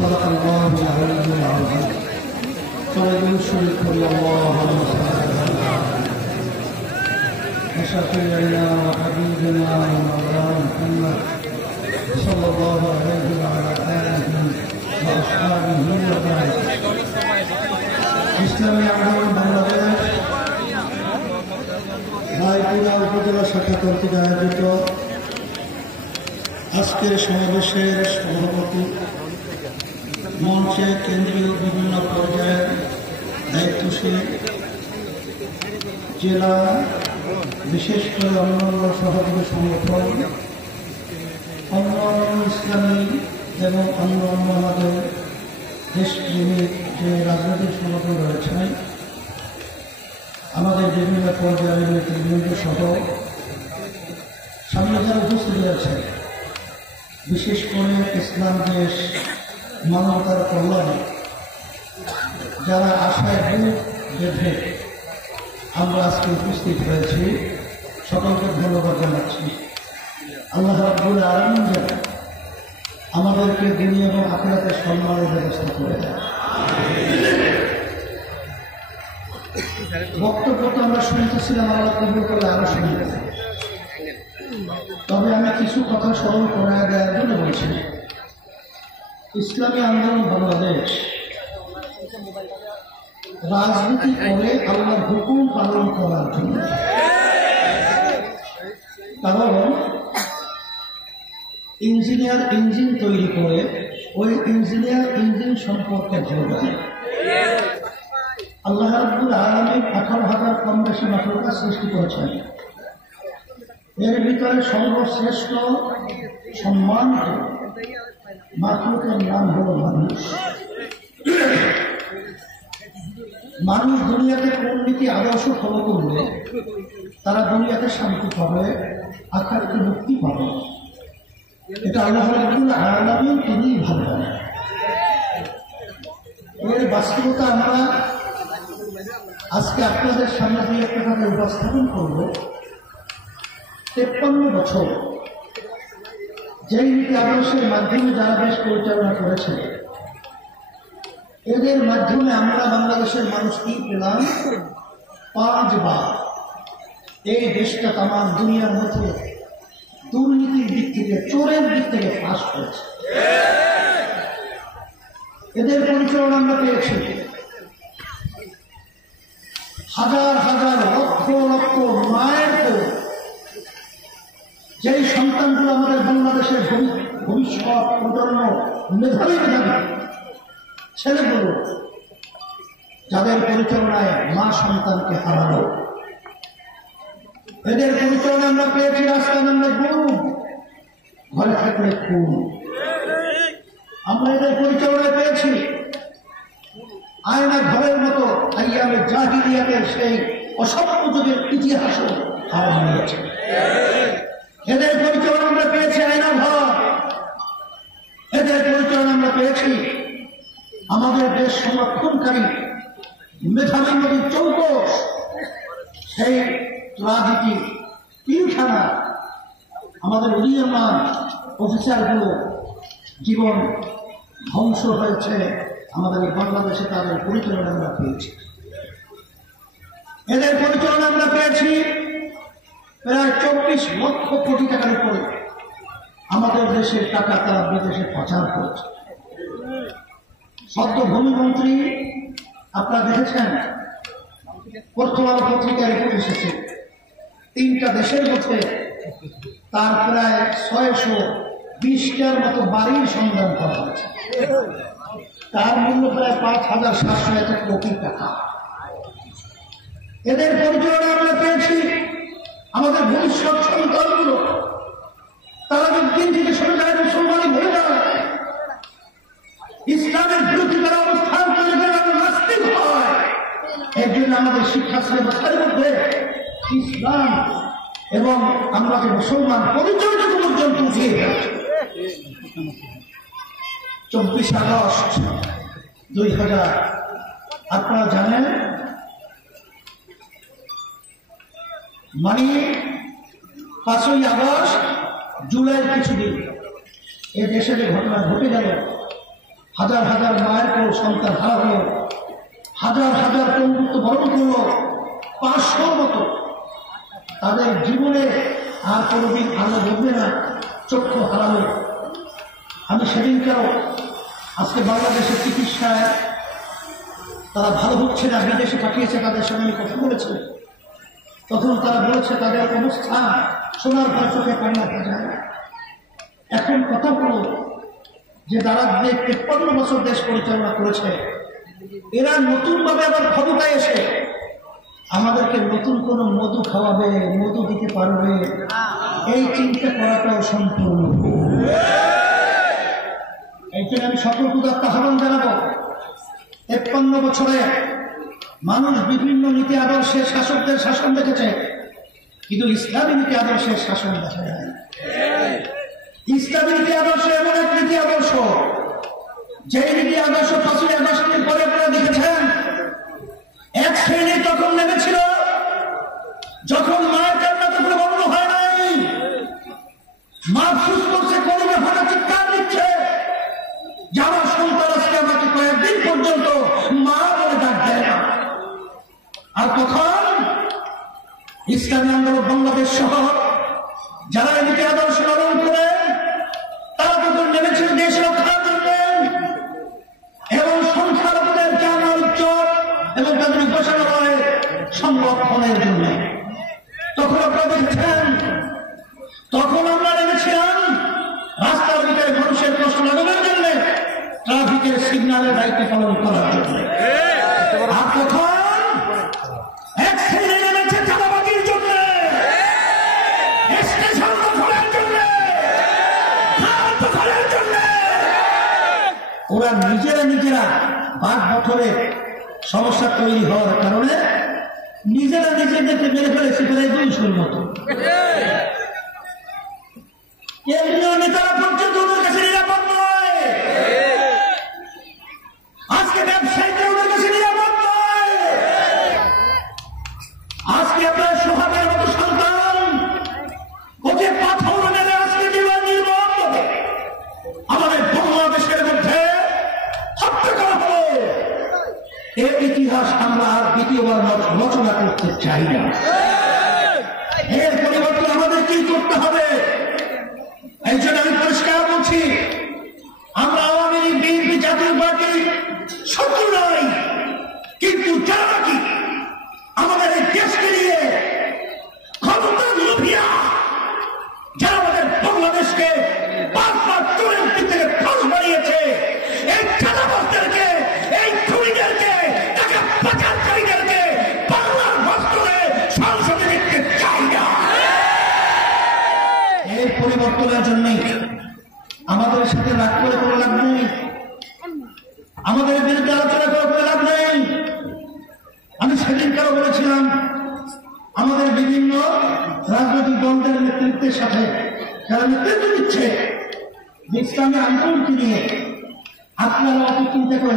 صدق الله العلي العظيم فلن يشرك الله وشفيعنا وحبيبنا ومولانا محمد صلى الله عليه وعلى آله وأصحابه وبارك. ইসলামী আন্দোলন বাংলাদেশ রায়পুরা উপজেলা শাখা কর্তৃক আয়োজিত আজকের সমাবেশের সভাপতি, মঞ্চে কেন্দ্রীয় বিভিন্ন পর্যায়ের দায়িত্বশীল, জেলা, বিশেষ করে অন্যান্য সহযোগী সংগঠন, অন্যান্য ইসলামী এবং অন্যান্য আমাদের দেশপ্রেমিক যে রাজনৈতিক সংগঠন রয়েছে, আমাদের বিভিন্ন পর্যায়ের নেতৃবৃন্দ সহ সামনে যারা উপস্থিত আছে, বিশেষ করে ইসলাম দেশ মানবতার কল্যাণে যারা আশায় বুক বেঁধে আমরা আজকে উপস্থিত হয়েছি, সকলকে ধন্যবাদ জানাচ্ছি। আল্লাহ রাব্বুল আলামিন যেন আমাদেরকে দুনিয়া এবং আখিরাতে সম্মানের ব্যবস্থা করে দেয়। বক্তব্য তো আমরা শুনতেছিলাম, আল্লাহ কবুল করে আরো শুনতে, তবে আমি কিছু কথা স্মরণ করে দেওয়ার জন্য বলছি। ইসলামী আন্দোলন বাংলাদেশ রাজনীতি করে আল্লাহর হুকুম পালন করার জন্য, কারণ ইঞ্জিনিয়ার ইঞ্জিন তৈরি করে ওই ইঞ্জিনিয়ার ইঞ্জিন সম্পর্কে ধরবেন। আল্লাহ রাব্বুল আলামিন 18,000 কম বেশি মাখলুকাত সৃষ্টি করেছেন। এর ভিতরে সর্বশ্রেষ্ঠ সম্মান মাখলুকের নাম হল মানুষ। মানুষ দুনিয়াতে কোন নীতি আদর্শ ফলো করলে তারা দুনিয়াতে শান্তি পাবে, আখিরাতে মুক্তি পাবে, এটা আল্লাহ রাব্বুল আলামিন তিনিই ভালো জানেন। এর বাস্তবতা আমরা আজকে আপনাদের সামনে দিয়ে একটা কথা উপস্থাপন করব। 53 বছর যেই নীতি আদর্শের মাধ্যমে যারা দেশ পরিচালনা করেছে, এদের মাধ্যমে আমরা বাংলাদেশের মানুষ কি পেলাম? 5 বার এই দেশটা তামাম দুনিয়ার মধ্যে দুর্নীতির দিক থেকে, চোরের দিক থেকে ফাঁস করেছে। এদের পরিচালনা আমরা পেয়েছি। হাজার হাজার লক্ষ লক্ষ মায়ের তো যেই সন্তানগুলো আমাদের বাংলাদেশের ভবিষ্যৎ প্রজন্ম, মেধাবী ছেলেগুলো, যাদের পরিচালনায় মা সন্তানকে হারালো, এদের পরিচালনা আমরা পেয়েছি। রাস্তায় আমরা গুম, ঘরে থাকলে খুন, আমরা এদের পরিচালনায় পেয়েছি। আয়না ঘরের মতো আইয়ামে জাহিলিয়াতের সেই অসভ্য যুগের ইতিহাসও হারানো হয়েছে। এদের পরিচালনা আমরা পেয়েছি আয়না ঘর, এদের পরিচালনা আমরা পেয়েছি আমাদের দেশ সংরক্ষণকারী মেধাবী নদীর চৌকস, সেই রাজনীতি পিলখানা, আমাদের উদীয়মান অফিসারগুলো জীবন ধ্বংস হয়েছে। আমাদের বাংলাদেশে তাদের পরিচালনা আমরা পেয়েছি। এদের পরিচালনা আমরা পেয়েছি প্রায় 24 লক্ষ কোটি টাকার উপরে আমাদের দেশের টাকা তারা বিদেশে পাচার করেছে। সদ্য ভূমিমন্ত্রী আপনারা দেখেছেন, প্রথম আলো পত্রিকায় রিপোর্ট এসেছে, 3টা দেশের মধ্যে তার প্রায় 620টার মতো বাড়ির সন্ধান করা হয়েছে। তার মূল্য প্রায় 5,701 কোটি টাকা। এদের পরিচালনা আমরা পেয়েছি আমাদের ভবিষ্যৎ সন্তানগুলো, তারা যদি দিন থেকে সরে যায়, মুসলমানই ভরে যায়, ইসলামের বিরুদ্ধে তারা অবস্থান তৈরি করে নাস্তিক হয়। এর জন্য আমাদের শিক্ষা ব্যবস্থার মধ্যে ইসলাম এবং আমরা যে মুসলমান পরিচয়টুকু পর্যন্ত উঠিয়ে গেছে। 24 আগস্ট 2000 আপনারা জানেন, মানে 5ই আগস্ট জুলাইয়ের কিছুদিন এই দেশে যে ঘটনা ঘটে গেল, হাজার হাজার মায়ের কেউ সন্তান হারা হলো, হাজার হাজার পঙ্গুত্ব বরণ করল, 500 মতো তাদের জীবনে আর কোনোদিন আলো দেখবে না, চক্ষু হারালো। আমি সেদিনকেও আজকে বাংলাদেশের চিকিৎসায় তারা ভালো হচ্ছে না, বিদেশে পাঠিয়েছে, তাদের সঙ্গে কথা বলেছে, তখন তারা বলেছে তাদের অবস্থা সোনার ঘর চোখে পানি রাখা যায়। এখন কথা হলো যে যারা 53 বছর দেশ পরিচালনা করেছে, এরা নতুনভাবে আবার ক্ষমতায় এসে আমাদেরকে নতুন কোনো মধু খাওয়াবে, মধু দিতে পারবে, এই চিন্তা করাটাও সম্পূর্ণ। এই জন্য আমি সকল ক্ষুধার্ত আহ্বান জানাবো, 53 বছরে মানুষ বিভিন্ন নীতি আদর্শের শাসকদের শাসন দেখেছে, কিন্তু ইসলামী নীতি আদর্শের শাসন দেখা যায়। ইসলামী নীতি আদর্শ এমন এক নীতি আদর্শ, যে নীতি আদর্শ 5ই আগস্টের পরে পরে দেখেছেন, এক শ্রেণী তখন নেমেছিল যখন মায়ের কান্না তখন বন্ধ হয় নাই, মা ফুস করছে, গরিবে হঠাৎ চিৎকার দিচ্ছে, যারা সন্তান আজকে আমাকে কয়েকদিন পর্যন্ত মা বলে ডাক দেয় না। আর তখন ইসলামী আন্দোলন বাংলাদেশ সহ যারা নীতি আদর্শ পালন করেন, তারা তখন নেমেছিল দেশ রক্ষার জন্য এবং সংখ্যালঘুদের জানার ইজ্জত এবং তাদের উপাসনালয় সংরক্ষণের জন্য। তখন আপনারা দেখেছেন, তখন আমরা নেমেছিলাম রাস্তার ভিতরে মানুষের প্রশ্ন লাগানোর জন্য, ট্রাফিকের সিগন্যালের দায়িত্ব পালন করার জন্য। আর তখন এক শ্রেণী নেমেছে চাঁদাবাজির জন্য, স্টেশন দখলের জন্য, ঘাট দখলের জন্য। ওরা নিজেরা বাঘ বছরের সমস্যা তৈরি হওয়ার কারণে নিজেরা নিজেদেরকে মেরে ফেলেছে প্রায় 200-র মতো। কেন্দ্রীয় নেতারা পর্যন্ত ওদের কাছে নিরাপদ নয়, আজকে ব্যবসায়ীরা ওদের কাছে নিরাপদ নয়। আজকে আপনার সোহাগের মতো সন্তান ওকে পাথর মেরে আজকে নির্মম আমাদের বাংলাদেশের মধ্যে হত্যা করা হলো। এর ইতিহাস আমরা আর দ্বিতীয়বার রচনা করতে চাই না। এর পরিবর্তন আমাদের কি করতে হবে? এই জন্য আমি পরিষ্কার বলছি, আমরা আওয়ামী লীগ, বিএনপি, জাতীয় পার্টি শত্রু নয়, কিন্তু যারা নাকি আমাদের এই দেশকে নিয়ে ক্ষমতার লোভিয়া, যারা আমাদের বাংলাদেশকে বারবার চোরের দিক থেকে ফাঁস বানিয়েছে, এই চাঁদাবাজদেরকে, এই খুনিদেরকে, টাকা পাচারকারীদেরকে বাংলার বাস্তবে সংসদে দেখতে চাই না। এই পরিবর্তনের জন্যই আমাদের সাথে রাগ করে কোনো লাভ নেই, আমাদের বিরুদ্ধে আলোচনা করে কোনো লাভ নেই। আমি সেদিনকারও বলেছিলাম, আমাদের বিভিন্ন রাজনৈতিক দলদের নেতৃত্বের সাথে যারা নেতৃত্ব দিচ্ছে ইসলামী আন্দোলনকে নিয়ে, আপনারা অত চিন্তা করে